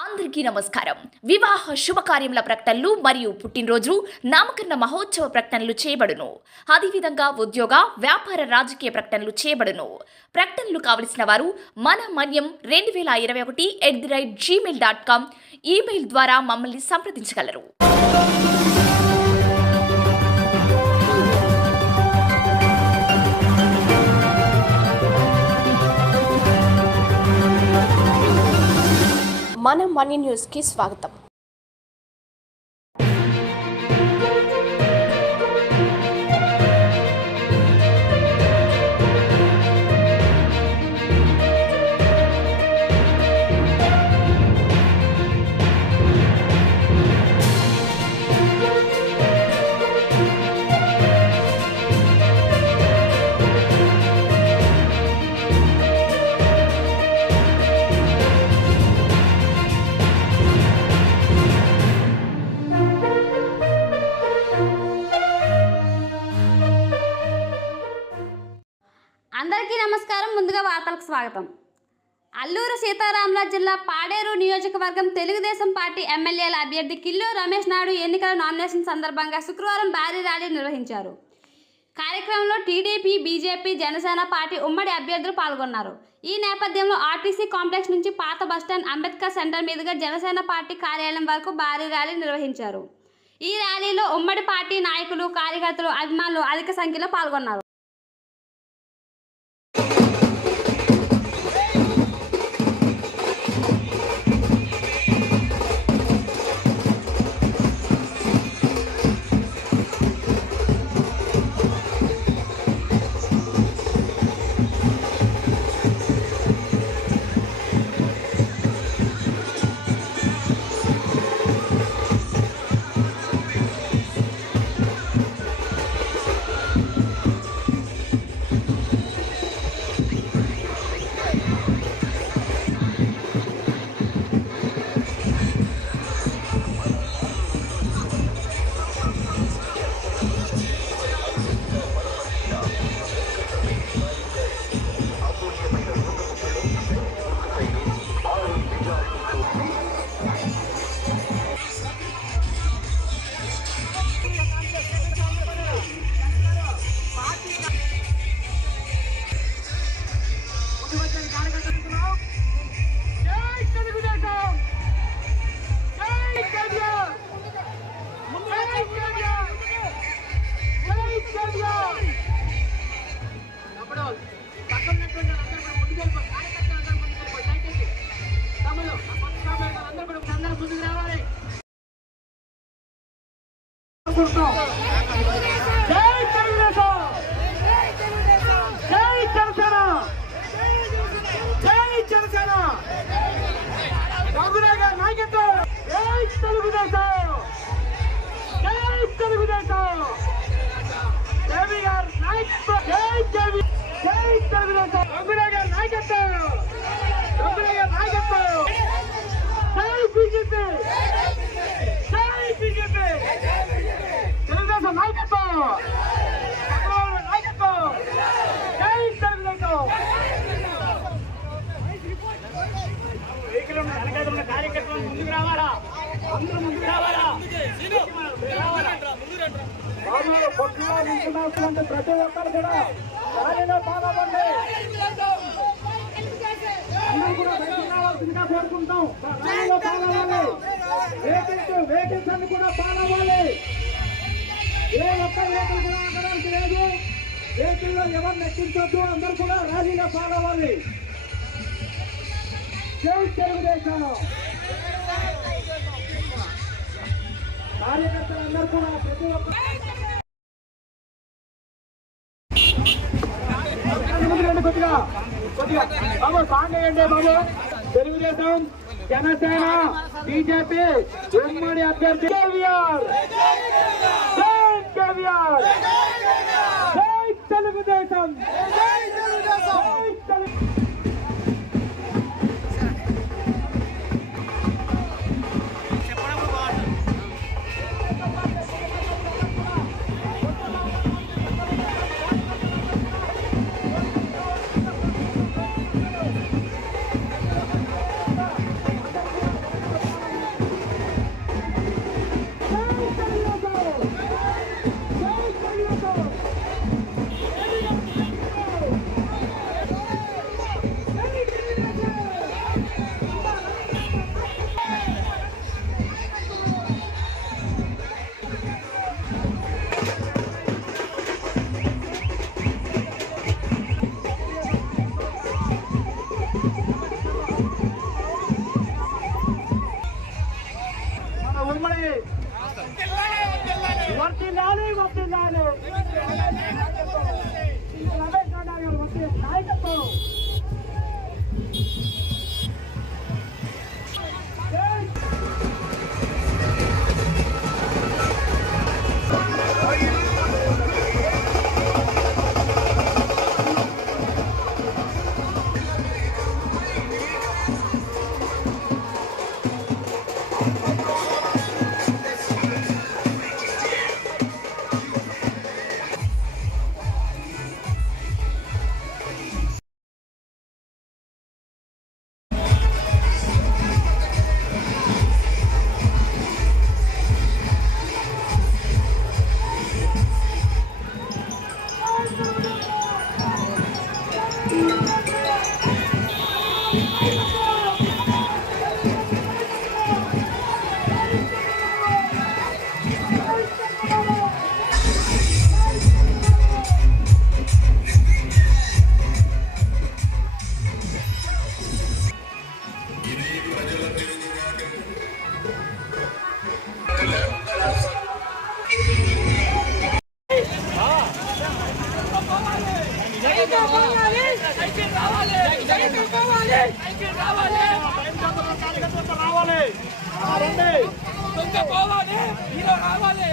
అందరికీ నమస్కారం. వివాహ శుభకార్యముల ప్రకటనలు మరియు పుట్టినరోజు నామకరణ మహోత్సవ ప్రకటనలు చేయబడును. అదేవిధంగా ఉద్యోగ వ్యాపార రాజకీయ ప్రకటనలు చేయబడును. ప్రకటనలు కావలసిన వారు మన మన్యం 2021@gmail.com ఈమెయిల్ ద్వారా మమ్మల్ని సంప్రదించగలరు. మన మనీ న్యూస్కి స్వాగతం. అందరికీ నమస్కారం. ముందుగా వార్తలకు స్వాగతం. అల్లూరు సీతారామరాజు జిల్లా పాడేరు నియోజకవర్గం తెలుగుదేశం పార్టీ ఎమ్మెల్యేల అభ్యర్థి కిల్లో రమేష్ నాయుడు ఎన్నికల నామినేషన్ సందర్భంగా శుక్రవారం భారీ ర్యాలీ నిర్వహించారు. కార్యక్రమంలో టీడీపీ, బీజేపీ, జనసేన పార్టీ ఉమ్మడి అభ్యర్థులు పాల్గొన్నారు. ఈ నేపథ్యంలో ఆర్టీసీ కాంప్లెక్స్ నుంచి పాత బస్టాండ్ అంబేద్కర్ సెంటర్ మీదుగా జనసేన పార్టీ కార్యాలయం వరకు భారీ ర్యాలీ నిర్వహించారు. ఈ ర్యాలీలో ఉమ్మడి పార్టీ నాయకులు, కార్యకర్తలు, అభిమానులు అధిక సంఖ్యలో పాల్గొన్నారు. ప్రతి ఒక్కరు కూడా ర్యాలీలో పాల్గొండి. అందరూ కూడా బయటకు రావాల్సిందిగా కోరుకుంటాం. ర్యాలీలో పాల్గొనాలి. వెహికల్స్ అన్ని కూడా పాల్గొనాలి. ఏ ఒక్క వెహికల్ కూడా ఆగడానికి లేదు. వెహికల్లో ఎవరిని ఎక్కించొద్దు. అందరూ కూడా ర్యాలీలో పాల్గొనాలి. జై తెలుగుదేశం. కార్యకర్తలందరూ కూడా ప్రతి ఒక్క బాబు సాంగ్ వేయండి బాబు. తెలుగుదేశం, జనసేన, బీజేపీ ఉమ్మడి అభ్యర్థి తెలుగుదేశం. రండి దొంగ పోవాలి, హీరో రావాలి.